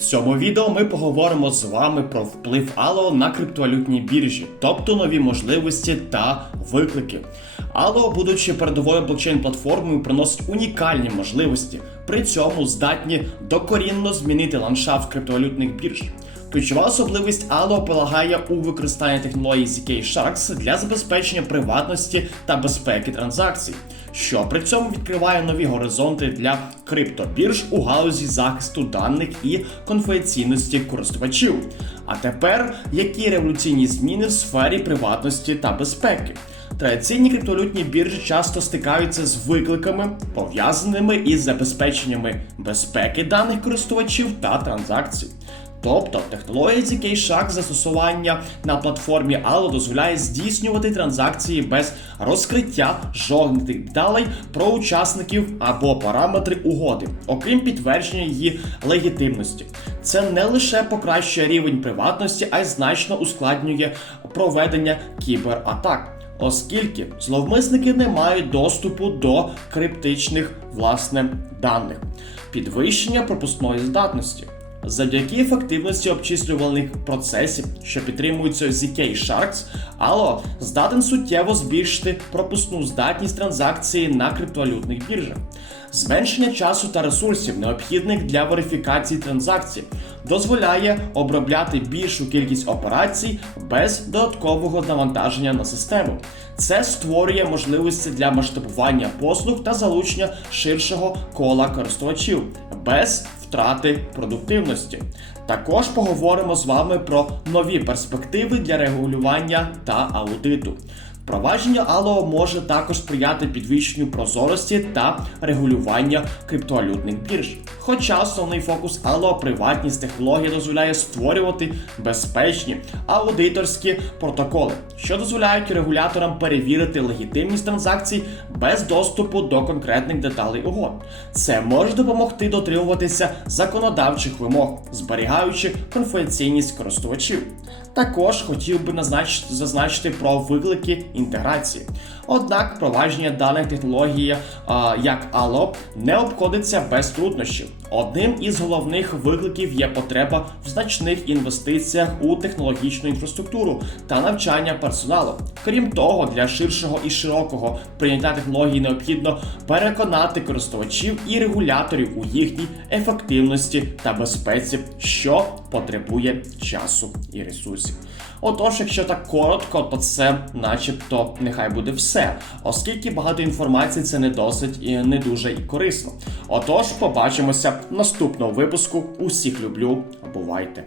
цьому відео ми поговоримо з вами про вплив Алло на криптовалютні біржі, тобто нові можливості та виклики. Алло, будучи передовою блокчейн-платформою, приносить унікальні можливості, при цьому здатні докорінно змінити ландшафт криптовалютних бірж. Ключова особливість Allo полягає у використанні технології ZK Sharks для забезпечення приватності та безпеки транзакцій, що при цьому відкриває нові горизонти для криптобірж у галузі захисту даних і конфіденційності користувачів. А тепер які революційні зміни в сфері приватності та безпеки? Традиційні криптовалютні біржі часто стикаються з викликами, пов'язаними із забезпеченнями безпеки даних користувачів та транзакцій. Тобто технологія ZK Shark застосування на платформі Allo дозволяє здійснювати транзакції без розкриття жодних деталей про учасників або параметри угоди, окрім підтвердження її легітимності. Це не лише покращує рівень приватності, а й значно ускладнює проведення кібератак. Оскільки зловмисники не мають доступу до криптичних власне даних, підвищення пропускної здатності. Завдяки ефективності обчислювальних процесів, що підтримуються ZK Sharks, Allo здатен суттєво збільшити пропускну здатність транзакції на криптовалютних біржах. Зменшення часу та ресурсів, необхідних для верифікації транзакцій, дозволяє обробляти більшу кількість операцій без додаткового навантаження на систему. Це створює можливості для масштабування послуг та залучення ширшого кола користувачів без втрати продуктивності. Також поговоримо з вами про нові перспективи для регулювання та аудиту. Впровадження Allo може також сприяти підвищенню прозорості та регулювання криптовалютних бірж. Хоча основний фокус Allo приватність технології дозволяє створювати безпечні аудиторські протоколи, що дозволяють регуляторам перевірити легітимність транзакцій без доступу до конкретних деталей угод. Це може допомогти дотримуватися законодавчих вимог, зберігаючи конфіденційність користувачів. Також хотів би зазначити про виклики інтеграції. Однак впровадження даних технологій, а, як Allo, не обходиться без труднощів. Одним із головних викликів є потреба в значних інвестиціях у технологічну інфраструктуру та навчання персоналу. Крім того, для ширшого і широкого прийняття технологій необхідно переконати користувачів і регуляторів у їхній ефективності та безпеці, що потребує часу і ресурсів. Отож, якщо так коротко, то це, начебто, нехай буде все, оскільки багато інформації це не досить і не дуже і корисно. Отож, побачимося в наступному випуску. Усіх люблю, бувайте!